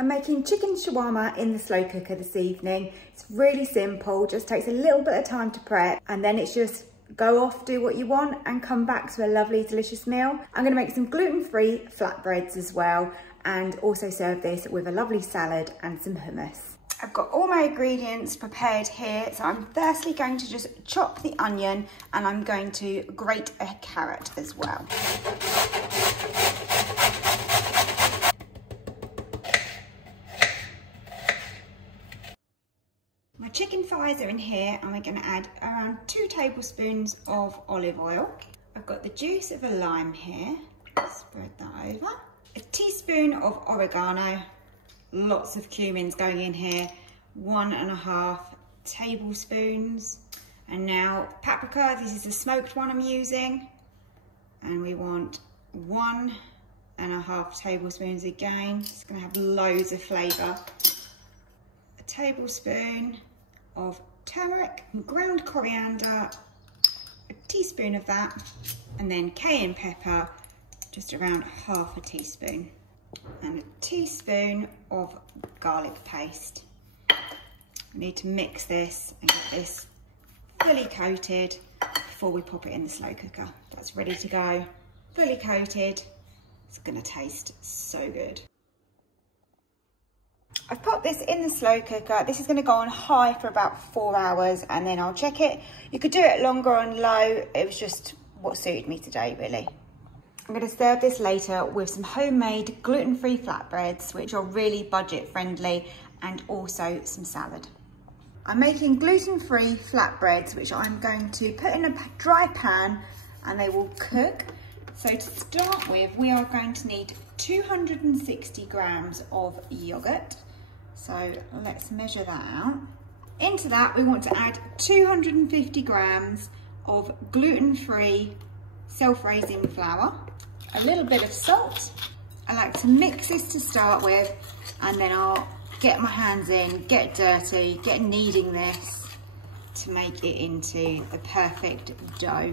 I'm making chicken shawarma in the slow cooker this evening. It's really simple, just takes a little bit of time to prep, and then it's just go off, do what you want, and come back to a lovely, delicious meal. I'm gonna make some gluten-free flatbreads as well, and also serve this with a lovely salad and some hummus. I've got all my ingredients prepared here, so I'm firstly going to just chop the onion, and I'm going to grate a carrot as well. My chicken thighs are in here, and we're going to add around 2 tablespoons of olive oil. I've got the juice of a lime here. Spread that over. A teaspoon of oregano. Lots of cumins going in here. 1.5 tablespoons. And now paprika. This is the smoked one I'm using. And we want 1.5 tablespoons again. It's going to have loads of flavour. A tablespoon of turmeric, ground coriander, a teaspoon of that, and then cayenne pepper, just around 1/2 teaspoon, and a teaspoon of garlic paste. We need to mix this and get this fully coated before we pop it in the slow cooker. That's ready to go, fully coated. It's gonna taste so good. I've put this in the slow cooker. This is going to go on high for about 4 hours, and then I'll check it. You could do it longer on low. It was just what suited me today, really. I'm going to serve this later with some homemade gluten-free flatbreads, which are really budget friendly, and also some salad. I'm making gluten-free flatbreads, which I'm going to put in a dry pan, and they will cook. So to start with, we are going to need 260 grams of yogurt. So let's measure that out. Into that, we want to add 250 grams of gluten-free self-raising flour, a little bit of salt. I like to mix this to start with, and then I'll get my hands in, get dirty, get kneading this to make it into the perfect dough.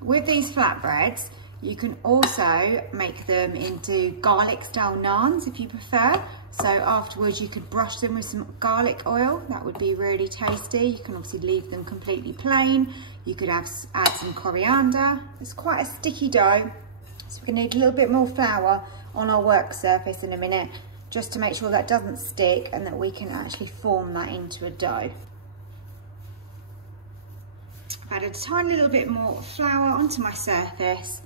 With these flatbreads, you can also make them into garlic style naans if you prefer. So afterwards you could brush them with some garlic oil. That would be really tasty. You can obviously leave them completely plain. You could add some coriander. It's quite a sticky dough, so we're gonna need a little bit more flour on our work surface in a minute, just to make sure that doesn't stick and that we can actually form that into a dough. I've added a tiny little bit more flour onto my surface,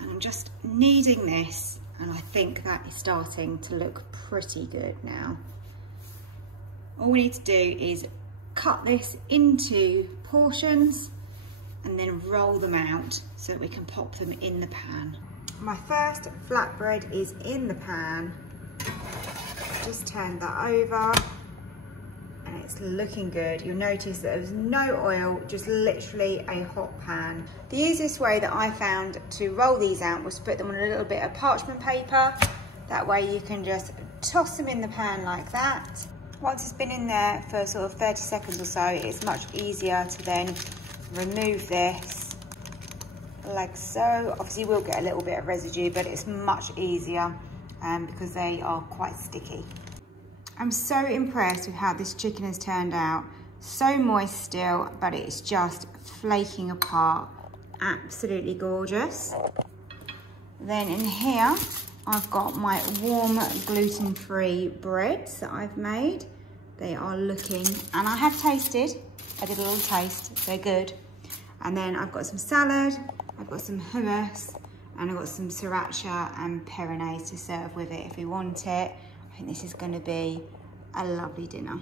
and I'm just kneading this, and I think that is starting to look pretty good now. All we need to do is cut this into portions and then roll them out so that we can pop them in the pan. My first flatbread is in the pan. Just turn that over, and it's looking good. You'll notice that there's no oil, just literally a hot pan. The easiest way that I found to roll these out was to put them on a little bit of parchment paper. That way you can just toss them in the pan like that. Once it's been in there for sort of 30 seconds or so, it's much easier to then remove this like so. Obviously you will get a little bit of residue, but it's much easier because they are quite sticky. I'm so impressed with how this chicken has turned out. So moist still, but it's just flaking apart. Absolutely gorgeous. Then in here, I've got my warm gluten-free breads that I've made. They are looking, and I have tasted. I did a little taste, they're good. And then I've got some salad, I've got some hummus, and I've got some sriracha and peronaise to serve with it if you want it. I think this is going to be a lovely dinner.